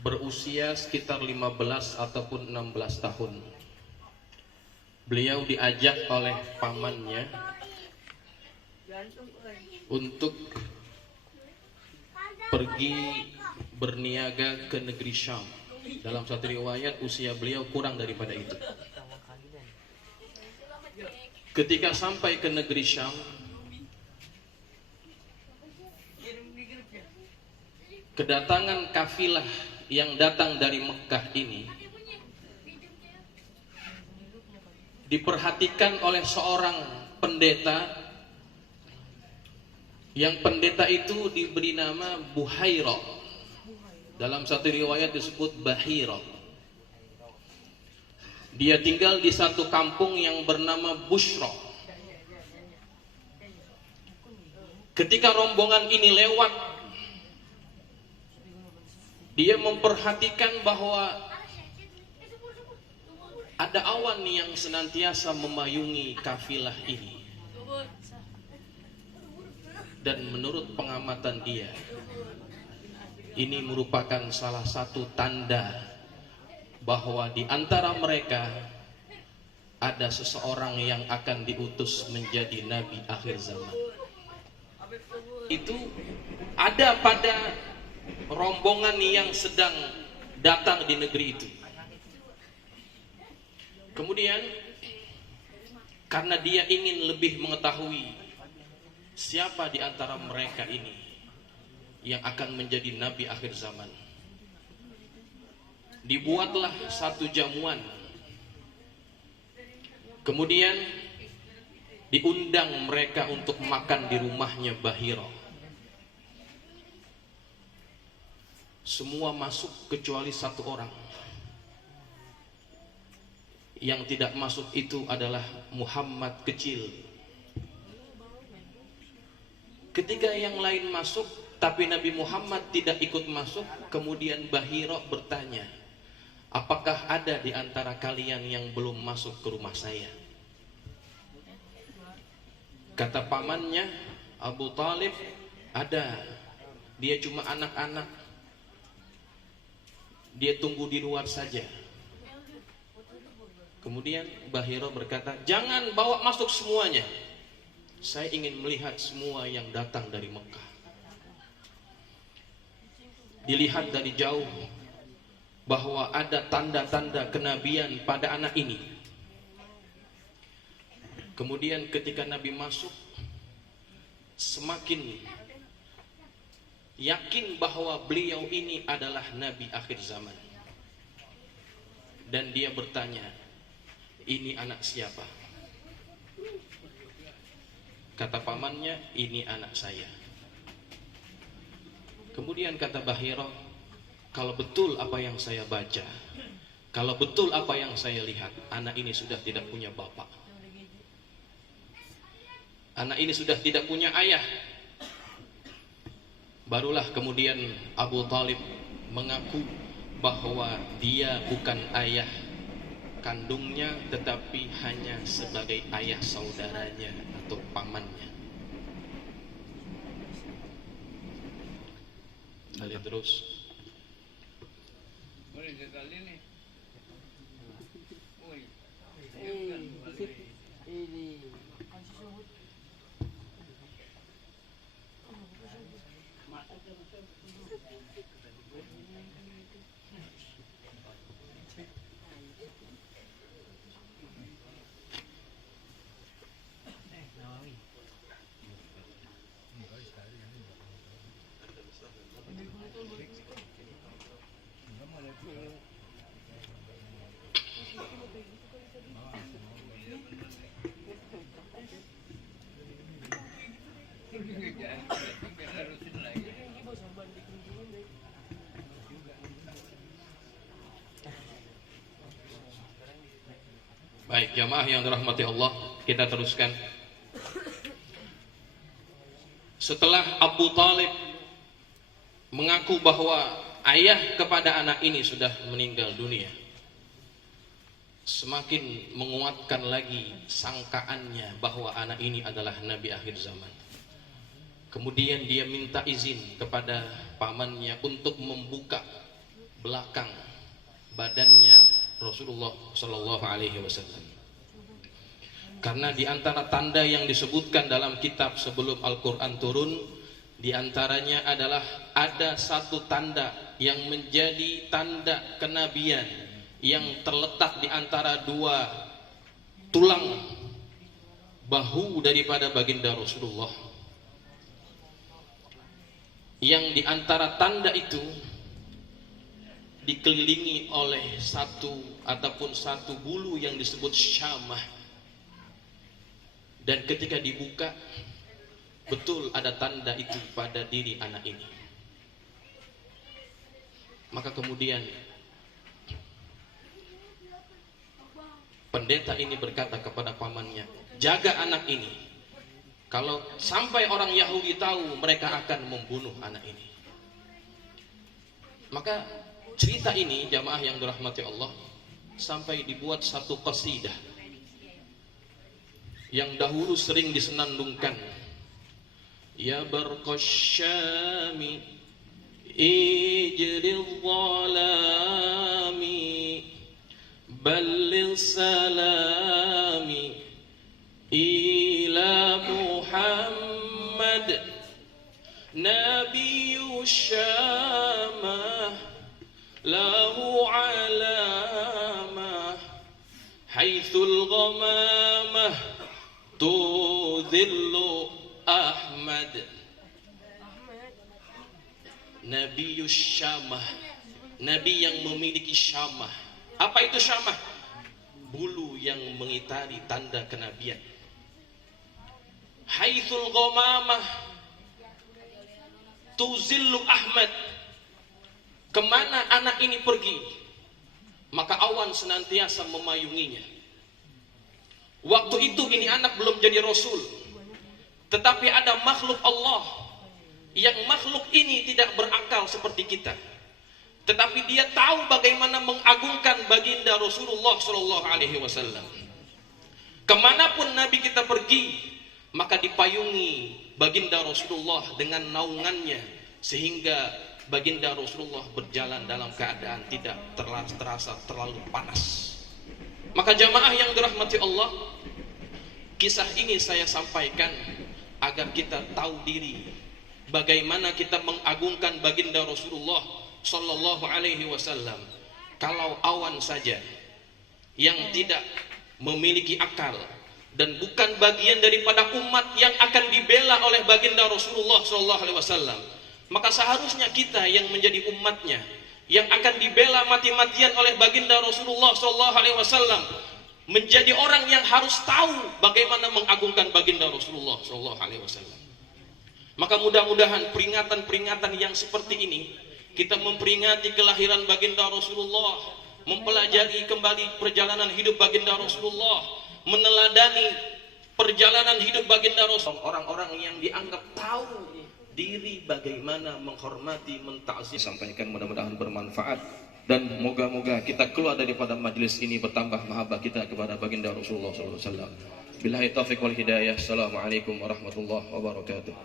berusia sekitar 15 ataupun 16 tahun. Beliau diajak oleh pamannya untuk pergi berniaga ke negeri Syam. Dalam satu riwayat usia beliau kurang daripada itu. Ketika sampai ke negeri Syam, kedatangan kafilah yang datang dari Mekah ini diperhatikan oleh seorang pendeta, yang pendeta itu diberi nama Buhaira. Dalam satu riwayat disebut Bahira. Dia tinggal di satu kampung yang bernama Bushra. Ketika rombongan ini lewat, dia memperhatikan bahwa ada awan yang senantiasa memayungi kafilah ini. Dan menurut pengamatan dia, ini merupakan salah satu tanda bahwa di antara mereka ada seseorang yang akan diutus menjadi nabi akhir zaman. Itu ada pada rombongan yang sedang datang di negeri itu. Kemudian karena dia ingin lebih mengetahui siapa di antara mereka ini yang akan menjadi nabi akhir zaman, dibuatlah satu jamuan. Kemudian diundang mereka untuk makan di rumahnya Bahira. Semua masuk kecuali satu orang. Yang tidak masuk itu adalah Muhammad kecil. Ketika yang lain masuk, tapi Nabi Muhammad tidak ikut masuk, kemudian Bahira bertanya, apakah ada di antara kalian yang belum masuk ke rumah saya? Kata pamannya, Abu Talib, ada. Dia cuma anak-anak. Dia tunggu di luar saja. Kemudian Bahira berkata, jangan bawa masuk semuanya. Saya ingin melihat semua yang datang dari Mekah. Dilihat dari jauh bahwa ada tanda-tanda kenabian pada anak ini. Kemudian ketika Nabi masuk, semakin yakin bahwa beliau ini adalah nabi akhir zaman. Dan dia bertanya, ini anak siapa? Kata pamannya, ini anak saya. Kemudian kata Bahira, kalau betul apa yang saya baca, kalau betul apa yang saya lihat, anak ini sudah tidak punya bapak. Anak ini sudah tidak punya ayah. Barulah kemudian Abu Talib mengaku bahwa dia bukan ayah kandungnya, tetapi hanya sebagai ayah saudaranya atau pamannya. Lalu terus, baik jamaah yang dirahmati Allah, kita teruskan. Setelah Abu Talib mengaku bahwa ayah kepada anak ini sudah meninggal dunia, semakin menguatkan lagi sangkaannya bahwa anak ini adalah nabi akhir zaman. Kemudian dia minta izin kepada pamannya untuk membuka belakang badannya Rasulullah Shallallahu Alaihi Wasallam. Karena di antara tanda yang disebutkan dalam kitab sebelum Al-Quran turun, di antaranya adalah ada satu tanda yang menjadi tanda kenabian yang terletak di antara dua tulang bahu daripada baginda Rasulullah, yang di antara tanda itu dikelilingi oleh satu bulu yang disebut syamah, dan ketika dibuka betul ada tanda itu pada diri anak ini. Maka kemudian pendeta ini berkata kepada pamannya, jaga anak ini, kalau sampai orang Yahudi tahu mereka akan membunuh anak ini. Maka cerita ini jamaah yang dirahmati Allah sampai dibuat satu qasidah yang dahulu sering disenandungkan. Ya barqasyami ijril zalami balil salami ila Muhammad Nabiyu syamah lahu alamah haithul ghamamah tudhillu Ahmad. Nabi Syamah, Nabi yang memiliki syamah. Apa itu syamah? Bulu yang mengitari tanda kenabian. Haithul ghamamah tuzillu Ahmad. Kemana anak ini pergi, maka awan senantiasa memayunginya. Waktu itu ini anak belum jadi rasul, tetapi ada makhluk Allah yang makhluk ini tidak berakal seperti kita, tetapi dia tahu bagaimana mengagungkan baginda Rasulullah Shallallahu Alaihi Wasallam. Kemanapun Nabi kita pergi, maka dipayungi baginda Rasulullah dengan naungannya, sehingga baginda Rasulullah berjalan dalam keadaan tidak terasa terlalu panas. Maka jamaah yang dirahmati Allah, kisah ini saya sampaikan agar kita tahu diri bagaimana kita mengagungkan baginda Rasulullah Sallallahu Alaihi Wasallam. Kalau awan saja yang tidak memiliki akal dan bukan bagian daripada umat yang akan dibela oleh baginda Rasulullah Sallallahu Alaihi Wasallam, maka seharusnya kita yang menjadi umatnya, yang akan dibela mati-matian oleh baginda Rasulullah Sallallahu Alaihi Wasallam, menjadi orang yang harus tahu bagaimana mengagungkan baginda Rasulullah Sallallahu Alaihi Wasallam. Maka mudah-mudahan peringatan-peringatan yang seperti ini, kita memperingati kelahiran baginda Rasulullah, mempelajari kembali perjalanan hidup baginda Rasulullah, meneladani perjalanan hidup baginda Rasulullah, orang-orang yang dianggap tahu diri bagaimana menghormati, mentaati. Sampaikan, mudah-mudahan bermanfaat, dan moga-moga kita keluar daripada majelis ini bertambah mahabbah kita kepada baginda Rasulullah SAW. Billahi taufiq wal hidayah. Assalamualaikum warahmatullahi wabarakatuh.